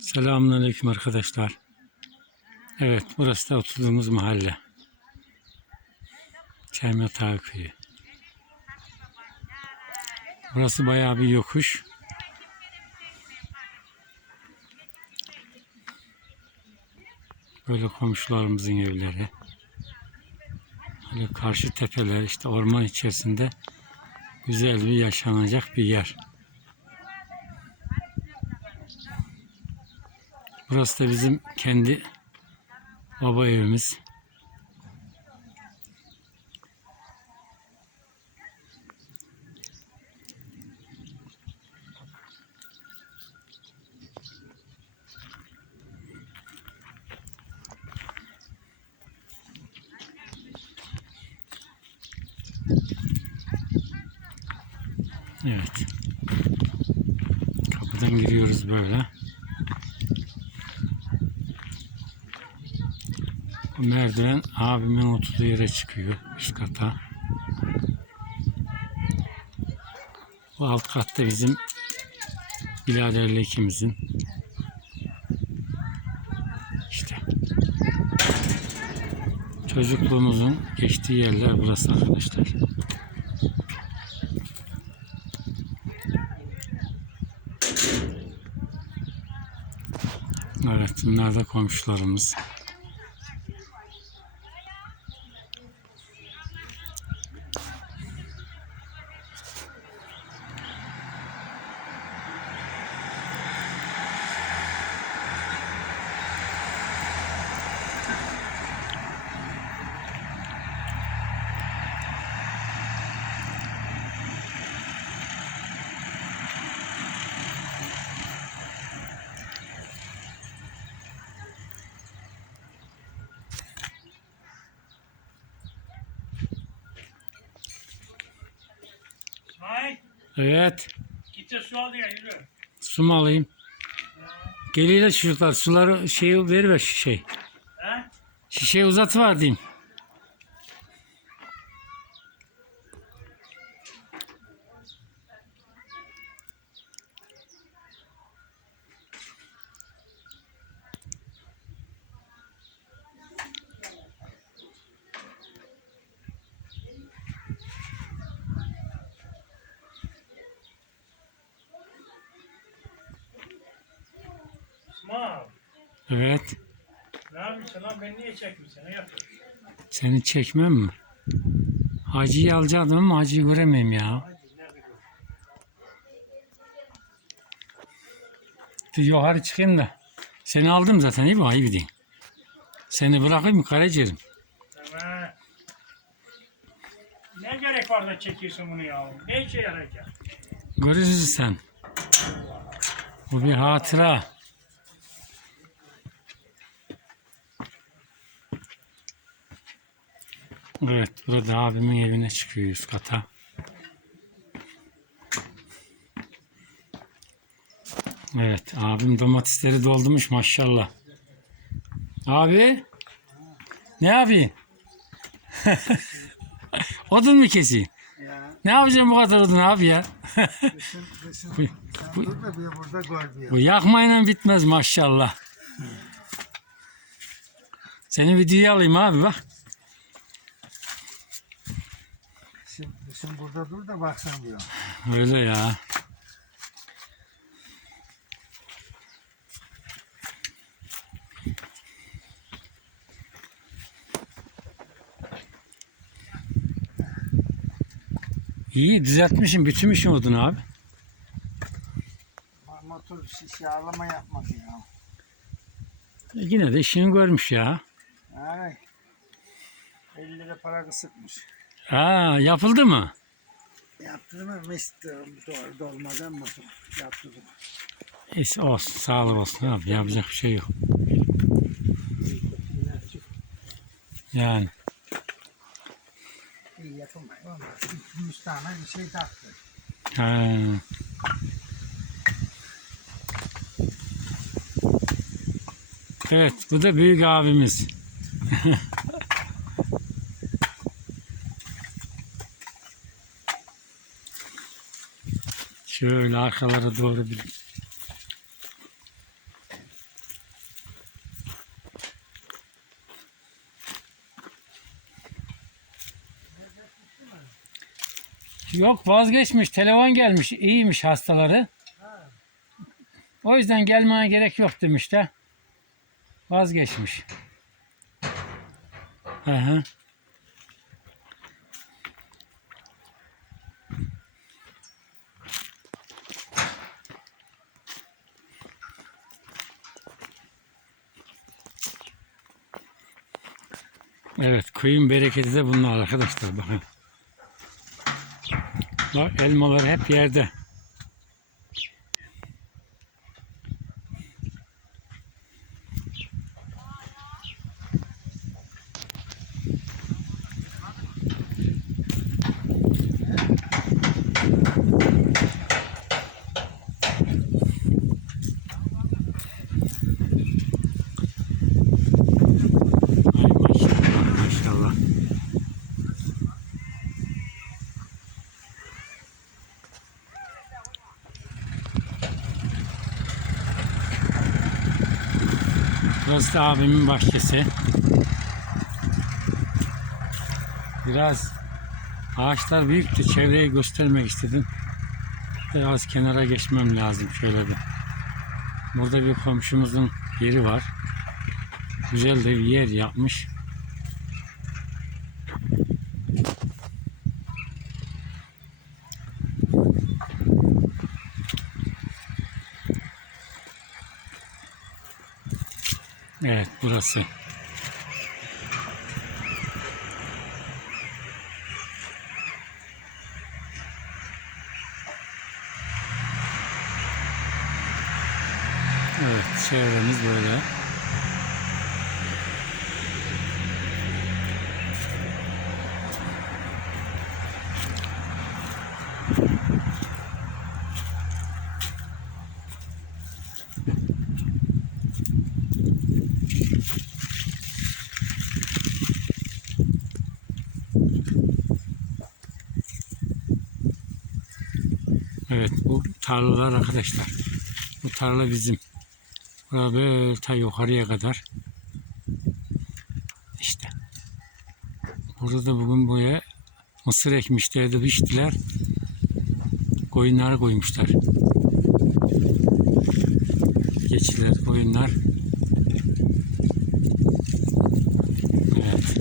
Selamünaleyküm arkadaşlar. Evet, burası da oturduğumuz mahalle. Çaymatağı köyü. Burası bayağı bir yokuş. Böyle komşularımızın evleri. Böyle karşı tepeler işte orman içerisinde güzel bir yaşanacak bir yer. Burası da bizim kendi baba evimiz. Evet. Kapıdan giriyoruz böyle. Merdiven abimin oturduğu yere çıkıyor üst kata. Bu alt katta bizim biraderle ikimizin. İşte. Çocukluğumuzun geçtiği yerler burası arkadaşlar. Evet bunlar da komşularımız. Evet git de su al ya yürü. su mu alayım? Geliyle çocuklar suları şeyi veriver şişeyi. He? Şişeyi uzatıver diyeyim. Evet. ne yapıyorsun lan ben niye çektim seni yapıyorum. Seni çekmem mi? Hacı'yı alacaktım ama hacı'yı göremeyim ya. Yukarı çıkayım da. Seni aldım zaten iyi mi? Ayıp değil. Seni bırakayım mı karaciğerim? Tamam. Ne gerek var da çekiyorsun bunu ya? Ne işe yarayacak? Görürsün sen. Bu bir hatıra. Evet, burada abimin evine çıkıyor üst kata. Evet, abim domatesleri doldurmuş maşallah. Abi, ne yapayım? Odun mu keseyim? Ya Ne yapacağım bu kadar odun abi ya? Bu- bu-. Bu yakmayla bitmez maşallah. Seni videoya alayım abi bak. Düşün burada dur da baksan diyor. Öyle ya. İyi düzeltmişim, bitirmişim odunu abi. Motor şiş yağlama yapmadı ya. E, Yine de işini görmüş ya. Ay. 50 lira para kısıtmış. Aa, yapıldı mı? Yaptırdım istiyorum doğru dolmadan motor. Yaptırdım. Neyse olsun, sağlık olsun abi. Yapacak bir şey yok. Yani. İyi yapılmıyor. Olmaz. 200 tane bir şey taktı. Ha. Evet, bu da büyük abimiz. Şöyle arkalara doğru bir Yok vazgeçmiş. Telefon gelmiş. İyiymiş hastaları. Ha. O yüzden gelmeye gerek yok demiş de. Vazgeçmiş. Aha. Evet, köyün bereketi de bunlar arkadaşlar bakın. Bak elmalar hep yerde. Da abimin bahçesi. Biraz ağaçlar büyüktü. Çevreyi göstermek istedim. Biraz kenara geçmem lazım şöyle bir. Burada bir komşumuzun yeri var. Güzel de bir yer yapmış. Evet burası. Evet çevremiz böyle. Evet bu tarlalar arkadaşlar. Bu tarla bizim. Burası böyle ta yukarıya kadar. İşte. Burada da bugün buraya mısır ekmişlerdi, biçtiler. Koyunları koymuşlar. Geçiler, koyunlar. Evet.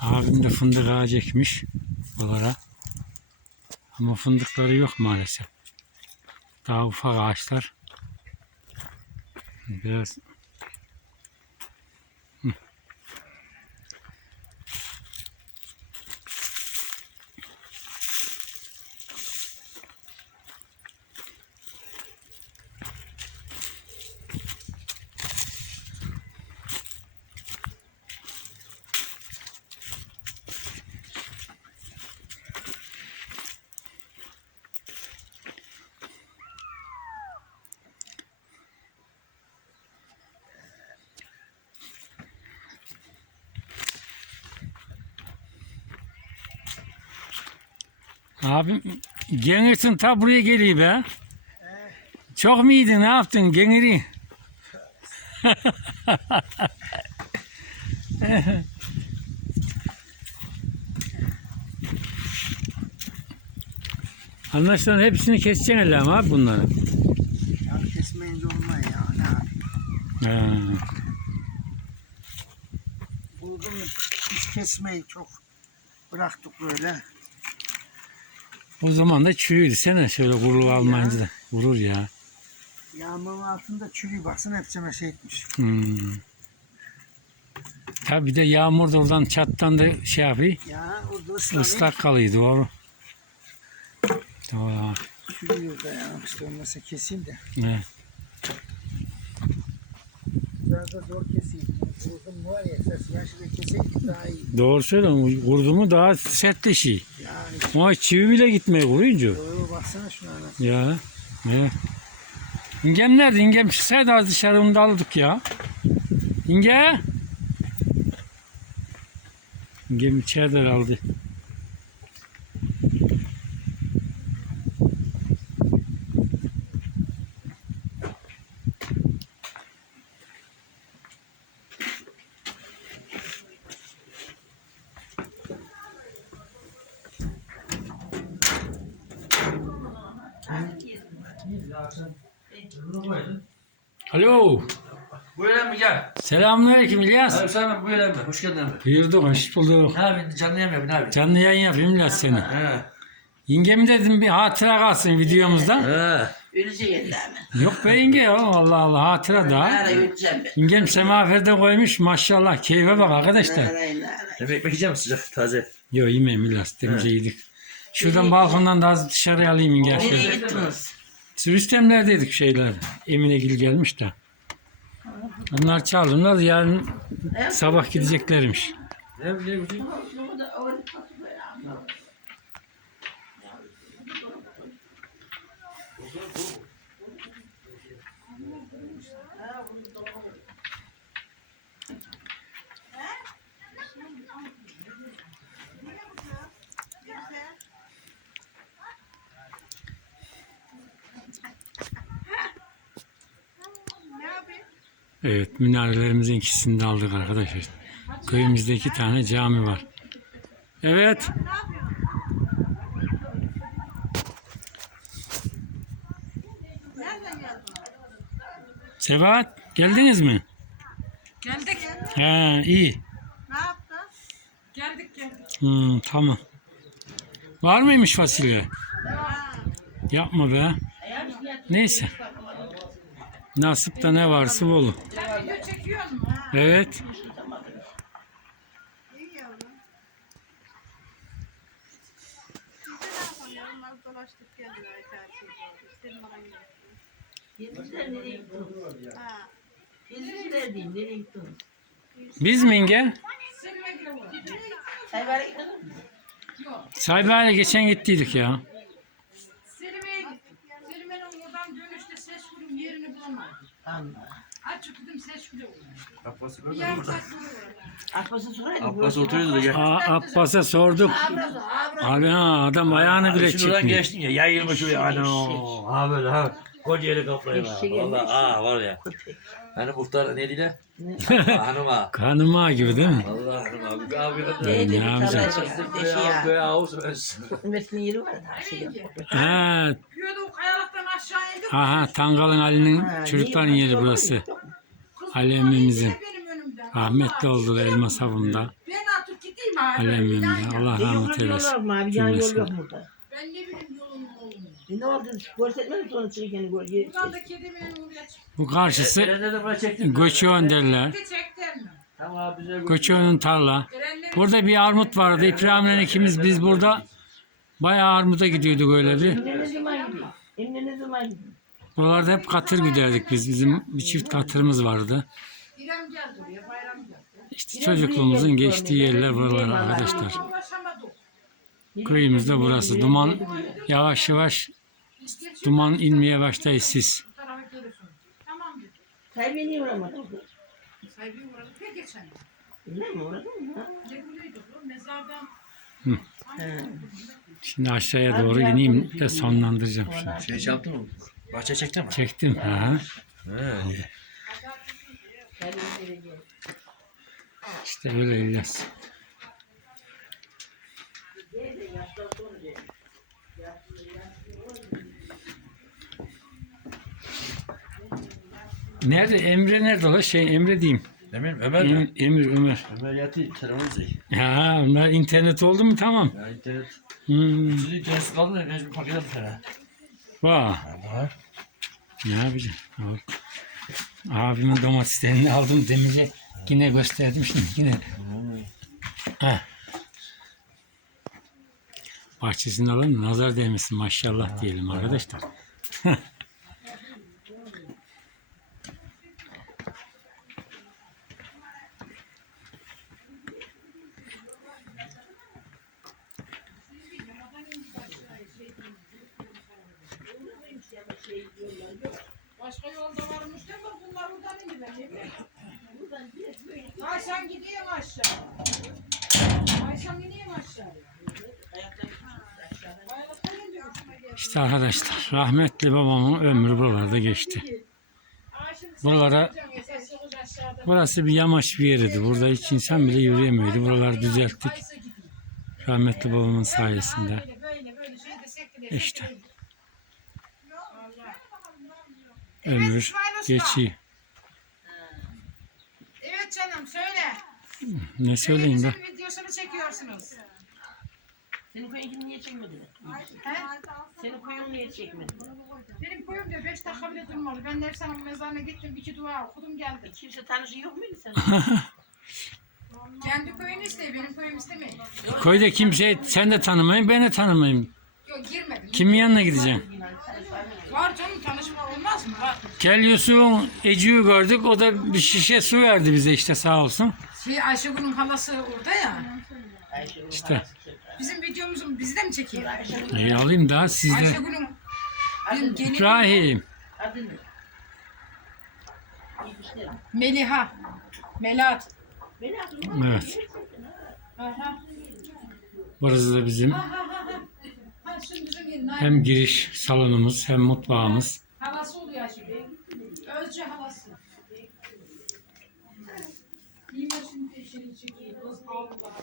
Abim de fındık ağacı ekmiş buralara. Ama fındıkları yok maalesef. Daha ufak ağaçlar. Biraz Abim gelirsin ta buraya geliyor be. Çok mu iyiydin? Ne yaptın? Geniri. Anlaşılan hepsini keseceksin Allah'ım abi bunları. Ya kesmeyince olmaz ya. Ne yapayım? Ha, Buldum biz kesmeyi çok bıraktık böyle. O zaman da çürüydü. Sen şöyle gurur almayınca da. Gurur ya. Yağmurun altında çürüyor baksana hepsine şey etmiş. Hmm. Tabi bir de yağmur da oradan çattan da şey yapıyor. Ya orada ıslanıyor. Islak kalıyor doğru. Doğru. Çürüyor da ya. İşte olmasa keseyim de. Evet. Biraz da zor keseyim. Uzun var ya esas yaşlı keseyim daha iyi. Doğru söylüyorsun. Kurdu mu daha sertleşiyor. Yani Ama çivi bile gitmeye kuruyunca. doğru baksana şuna anasını. Ya. Evet. İngem nerede? İngem çıksaydı az dışarı onu da alırdık ya. İnge. İngem içeride aldı. Alo. Buyur emmi gel. Selamünaleyküm İlyas. Abi sen buyur emmi. Hoş geldin emmi. Buyurduk, hoş bulduk. Ne yapıyorsun? Canlı yemiyor ne yapıyorsun? Canlı yayın yapayım İlyas seni. He. Yengem dedim bir hatıra kalsın videomuzda. He. Öleceğim mi? Yok be yenge ya Allah Allah hatıra da. Nara öleceğim ben. Yengem semaferde koymuş maşallah keyfe bak arkadaşlar. Nara nara. Ekmek yiyecek misin sıcak taze? Yo yemeyeyim İlyas demince yedik. Şuradan balkondan da az dışarıya alayım yenge. Nereye gittiniz? Rüstemlerdeydik şeyler. Eminegil gelmiş de. Onlar çağırdılar yarın sabah gideceklermiş. Evet minarelerimizin ikisini de aldık arkadaşlar. Köyümüzde iki tane cami var. Evet. Sebat geldiniz mi? Geldik. He iyi. Ne yaptın? Geldik geldik. Hmm, tamam. Var mıymış fasulye? Yapma be. Neyse. Nasipte ne varsa musun? Evet. Biz de ne yapalım? Onlar dolaştık duruyor. Abbas'ı soraydı. Abbas oturuyordu da gel. Aa, Abbas'a sorduk. Abi ha adam ayağını bile Şimdi oradan çekmiyor. geçtin ya yayılmış öyle ano. Ha böyle ha. Koca yeri kaplayın ha. Eşek Valla gelmiş. ha var ya. Hani muhtar ne dile? Hanım ha. Kanıma gibi değil mi? Allah hanım abi. Abi Neydi Ne bir yapacağız? tarlacı deşi Be ya. be ağuz versin. Ümmet'in yeri var da şey yok. Ha, kayalıktan aşağı indik. aha Tangal'ın Ali'nin çocukların yeri burası. Ali emmimizin. Rahmetli oldu elma savunda. Ben atıp gideyim ha. Ali emmimde. Allah Ne rahmet eylesin. diyorlar mı abi? Yan yol yok burada. Ben ne bileyim yolunu oğlum. E ne oldu? Görsetmedin mi sonra gör. ye- Buradan da kedimin çıktı. Bu karşısı de buraya. Göçöğün derler. De çektim? Tamam bize tarla. Burada bir armut vardı. İbrahim'le ikimiz biz burada bayağı armuda gidiyorduk öyle bir. Emine ne zaman gidiyor? Emine ne zaman gidiyor? Buralarda hep katır giderdik biz. Bizim bir çift katırımız vardı. İrem geldi oraya, bayram geldi. İşte çocukluğumuzun geçtiği yerler buralar arkadaşlar. Ulaşamadık. Köyümüzde burası. Duman yavaş yavaş duman inmeye başlayız siz. Pek geçen. Mi uğradın mı? ha? Ne? Mezardan. Şimdi aşağıya doğru ineyim de sonlandıracağım şimdi. Şey yaptın mı? Bahçe çektin mi? Çektim. Ha. He. İşte öyle İlyas. Nerede? Emre nerede la? Şey Emre diyeyim. Emin Ömer mi? Em- Emir Ömer. Ömer yatıyor. Telefonu zey. Ya onlar internet oldu mu tamam. Ya internet. Hmm. Siz internet kaldı da mecbur paket aldık sana. Vah. Allah. Ne yapacağım? Al. Abimin domateslerini aldım demince yine gösterdim şimdi yine. Heh. Bahçesini alalım nazar değmesin maşallah diyelim arkadaşlar. Başka yolda varmış değil mi? Bunlar buradan indi ben ne bileyim. Ayşem gidiyor aşağı. Ayşem iniyor aşağı. Ayakta indi hoşuma geldi. İşte arkadaşlar rahmetli babamın ömrü buralarda geçti. Buralara burası bir yamaç bir yeriydi. Burada hiç insan bile yürüyemiyordu. Buraları düzelttik. Rahmetli babamın sayesinde. İşte. Ömür geçiyor. Evet canım söyle. Ne söyleyeyim ben? Videosunu çekiyorsunuz. Senin koyun niye çekmedin? He? Senin koyun niye çekmedin? Benim koyum diyor 5 dakika bile durmadı. Ben Nefsan'ın mezarına gittim iki dua okudum geldim. Kimse tanışı yok muydu sen? Kendi koyunu istiyor benim koyum istemeyin. Köyde kimseyi sen de tanımayın ben de tanımayayım. Yok girmedim. Kimin yanına gideceğim? Var canım tanışma olmaz mı? Var. Geliyorsun Ece'yi gördük o da bir şişe su verdi bize işte sağ olsun. Şey Ayşegül'ün halası orada ya. İşte Bizim videomuzun bizi de mi çekiyor? iyi alayım daha sizde. Benim gelin İbrahim. Adın ne? İyi işte. Meliha. Melat. Beni Evet. Aha. Burası da bizim Ha ha ha. Ha şimdi bizim yerin hem giriş salonumuz hem mutfağımız. halası oluyor Ayşegül. Özce halası. Yine şimdi eşini çekiyor. Kız aldı daha.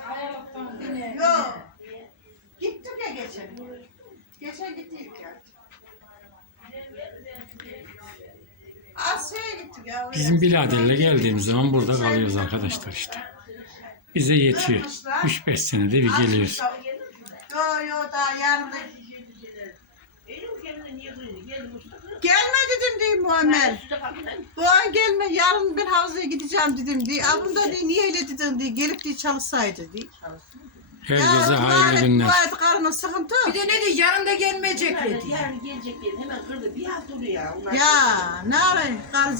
Hayattan yine. Yok. Gittik ya geçen. Geçen gittik ya. Asya'ya gittik ya. oraya. Bizim biraderle geldiğimiz zaman burada kalıyoruz arkadaşlar işte. Bize yetiyor. 3-5 senede bir geliyoruz. Yo yo daha yarın da. Elim kendine niye koyun? Gel Mustafa. Gelme dedim diye Muammer. Bu ay gelme yarın bir havzaya gideceğim dedim diye. Abim da diye niye öyle dedin diye gelip diye çalışsaydı diye. Herkese hayırlı günler. tuvalet karnına sıkıntı. Bir de ne de yarın da gelmeyecek dedi. Yani gelecek diye hemen kırdı. Bir hafta oluyor ya. Onlar Ya ne arayın karıca